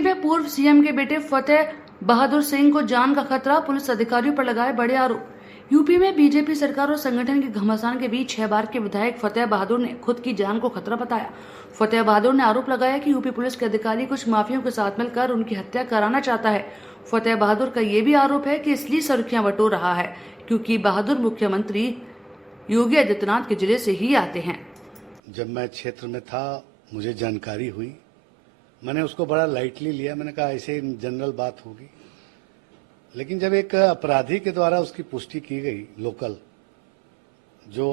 UP में पूर्व CM के बेटे फतेह बहादुर सिंह को जान का खतरा, पुलिस अधिकारियों पर लगाए बड़े आरोप। यूपी में बीजेपी सरकार और संगठन के घमासान के बीच 6 बार के विधायक फतेह बहादुर ने खुद की जान को खतरा बताया। फतेह बहादुर ने आरोप लगाया कि यूपी पुलिस के अधिकारी कुछ माफियों के साथ मिलकर उनकी हत्या कराना चाहता है। फतेह बहादुर का ये भी आरोप है कि इसलिए सुर्खियां बटोर रहा है क्योंकि बहादुर मुख्यमंत्री योगी आदित्यनाथ के जिले से ही आते हैं। जब मैं क्षेत्र में था, मुझे जानकारी हुई, मैंने उसको बड़ा लाइटली लिया। मैंने कहा ऐसे जनरल बात होगी, लेकिन जब एक अपराधी के द्वारा उसकी पुष्टि की गई, लोकल जो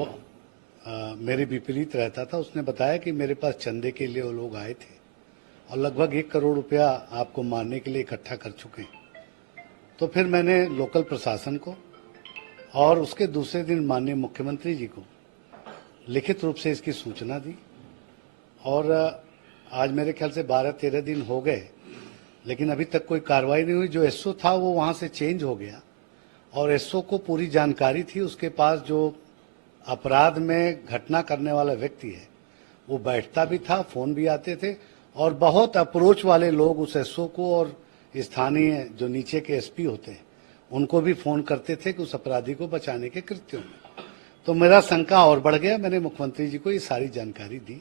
मेरे विपरीत रहता था, उसने बताया कि मेरे पास चंदे के लिए वो लोग आए थे और लगभग 1 करोड़ रुपया आपको मारने के लिए इकट्ठा कर चुके हैं। तो फिर मैंने लोकल प्रशासन को और उसके दूसरे दिन माननीय मुख्यमंत्री जी को लिखित रूप से इसकी सूचना दी और आज मेरे ख्याल से 12-13 दिन हो गए, लेकिन अभी तक कोई कार्रवाई नहीं हुई। जो एसओ था वो वहां से चेंज हो गया और एसओ को पूरी जानकारी थी। उसके पास जो अपराध में घटना करने वाला व्यक्ति है वो बैठता भी था, फोन भी आते थे और बहुत अप्रोच वाले लोग उस एसओ को और स्थानीय जो नीचे के एसपी होते हैं उनको भी फोन करते थे कि उस अपराधी को बचाने के कृत्यों में। तो मेरा शंका और बढ़ गया। मैंने मुख्यमंत्री जी को ये सारी जानकारी दी,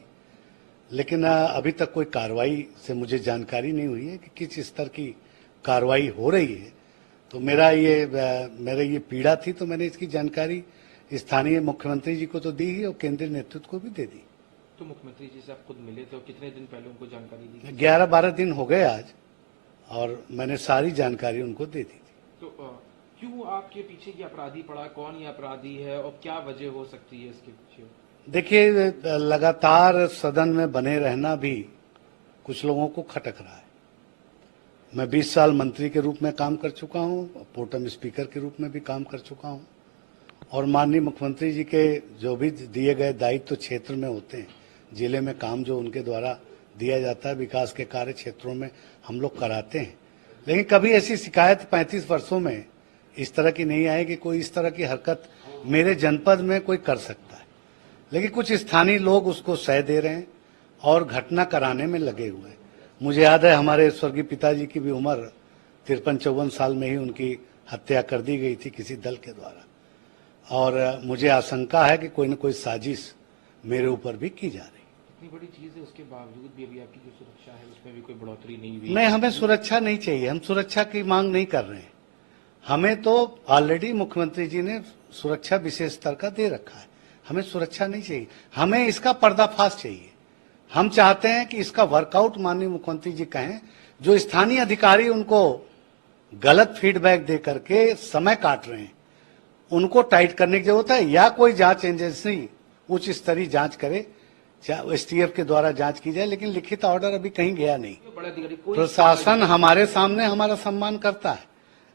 लेकिन अभी तक कोई कार्रवाई से मुझे जानकारी नहीं हुई है कि किस स्तर की कार्रवाई हो रही है। तो मेरा ये पीड़ा थी, तो मैंने इसकी जानकारी स्थानीय मुख्यमंत्री जी को तो दी ही और केंद्रीय नेतृत्व को भी दे दी। तो मुख्यमंत्री जी से आप खुद मिले थे और कितने दिन पहले उनको जानकारी दी? 11-12 दिन हो गए आज और मैंने सारी जानकारी उनको दे दी थी। तो क्यों आपके पीछे ये अपराधी पड़ा? कौन ये अपराधी है और क्या वजह हो सकती है इसके पीछे? देखिए, लगातार सदन में बने रहना भी कुछ लोगों को खटक रहा है। मैं 20 साल मंत्री के रूप में काम कर चुका हूं, प्रोटेम स्पीकर के रूप में भी काम कर चुका हूं और माननीय मुख्यमंत्री जी के जो भी दिए गए दायित्व क्षेत्र में होते हैं, जिले में काम जो उनके द्वारा दिया जाता है, विकास के कार्य क्षेत्रों में हम लोग कराते हैं। लेकिन कभी ऐसी शिकायत 35 वर्षों में इस तरह की नहीं आई कि कोई इस तरह की हरकत मेरे जनपद में कोई कर सकता है। लेकिन कुछ स्थानीय लोग उसको सह दे रहे हैं और घटना कराने में लगे हुए हैं। मुझे याद है हमारे स्वर्गीय पिताजी की भी उम्र 53-54 साल में ही उनकी हत्या कर दी गई थी किसी दल के द्वारा और मुझे आशंका है कि कोई न कोई साजिश मेरे ऊपर भी की जा रही है। इतनी बड़ी चीज है, उसके बावजूद भी अभी आपकी जो सुरक्षा है उसमें भी कोई बढ़ोतरी नहीं हुई? नहीं, हमें सुरक्षा नहीं चाहिए। हम सुरक्षा की मांग नहीं कर रहे हैं। हमें तो ऑलरेडी मुख्यमंत्री जी ने सुरक्षा विशेष स्तर का दे रखा है। हमें सुरक्षा नहीं चाहिए, हमें इसका पर्दाफाश चाहिए। हम चाहते हैं कि इसका वर्कआउट माननीय मुख्यमंत्री जी कहें। जो स्थानीय अधिकारी उनको गलत फीडबैक दे करके समय काट रहे हैं, उनको टाइट करने की जरूरत है या कोई जांच एजेंसी उच्च स्तरीय जांच करे, एसटीएफ के द्वारा जांच की जाए। लेकिन लिखित ऑर्डर अभी कहीं गया नहीं। प्रशासन हमारे सामने हमारा सम्मान करता है,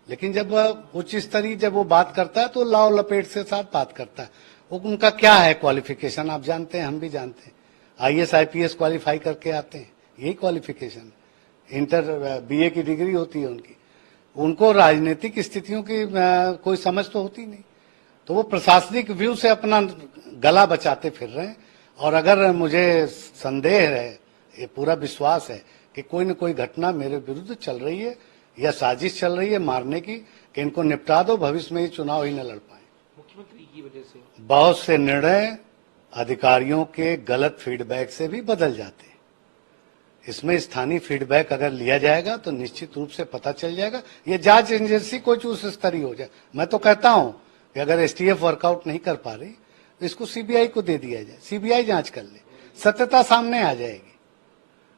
लेकिन जब उच्च स्तरीय जब वो बात करता है तो लाव लपेट से साथ बात करता है। उनका क्या है क्वालिफिकेशन, आप जानते हैं, हम भी जानते हैं। आईएएस आईपीएस क्वालिफाई करके आते हैं, यही क्वालिफिकेशन। इंटर बीए की डिग्री होती है उनकी। उनको राजनीतिक स्थितियों की कोई समझ तो होती नहीं, तो वो प्रशासनिक व्यू से अपना गला बचाते फिर रहे हैं। और अगर मुझे संदेह है, ये पूरा विश्वास है कि कोई न कोई घटना मेरे विरुद्ध चल रही है या साजिश चल रही है मारने की, कि इनको निपटा दो, भविष्य में ये चुनाव ही न लड़ पाए। मुख्यमंत्री की वजह से बहुत से निर्णय अधिकारियों के गलत फीडबैक से भी बदल जाते हैं। इसमें स्थानीय फीडबैक अगर लिया जाएगा तो निश्चित रूप से पता चल जाएगा। ये जांच एजेंसी कुछ उस स्तरीय हो जाए। मैं तो कहता हूं कि अगर एसटीएफ वर्कआउट नहीं कर पा रही तो इसको सीबीआई को दे दिया जाए, सीबीआई जांच कर ले, सत्यता सामने आ जाएगी।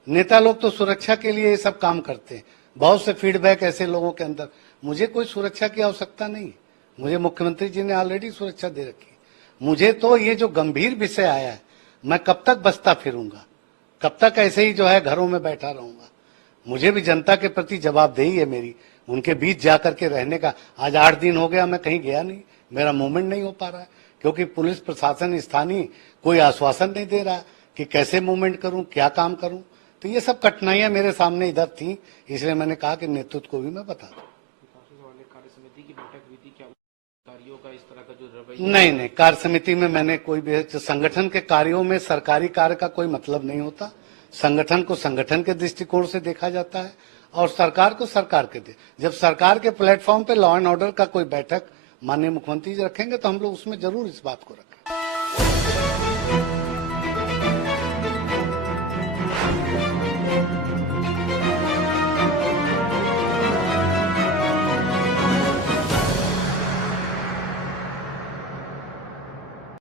नेता लोग तो सुरक्षा के लिए ये सब काम करते हैं। बहुत से फीडबैक ऐसे लोगों के अंदर, मुझे कोई सुरक्षा की आवश्यकता नहीं है। मुझे मुख्यमंत्री जी ने ऑलरेडी सुरक्षा दे रखी है। मुझे तो ये जो गंभीर विषय आया है, मैं कब तक बसता फिरूंगा, कब तक ऐसे ही जो है घरों में बैठा रहूंगा। मुझे भी जनता के प्रति जवाबदेही है मेरी, उनके बीच जाकर के रहने का। आज 8 दिन हो गया मैं कहीं गया नहीं, मेरा मूवमेंट नहीं हो पा रहा है क्योंकि पुलिस प्रशासन स्थानीय कोई आश्वासन नहीं दे रहा कि कैसे मूवमेंट करूं, क्या काम करूं। तो ये सब कठिनाइयां मेरे सामने इधर थी, इसलिए मैंने कहा कि नेतृत्व को भी मैं बता दूं। नहीं, कार्य समिति में मैंने कोई भी, संगठन के कार्यों में सरकारी कार्य का कोई मतलब नहीं होता। संगठन को संगठन के दृष्टिकोण से देखा जाता है और सरकार को सरकार के दे। जब सरकार के प्लेटफॉर्म पे लॉ एंड ऑर्डर का कोई बैठक माननीय मुख्यमंत्री जी रखेंगे तो हम लोग उसमें जरूर इस बात को रखेंगे।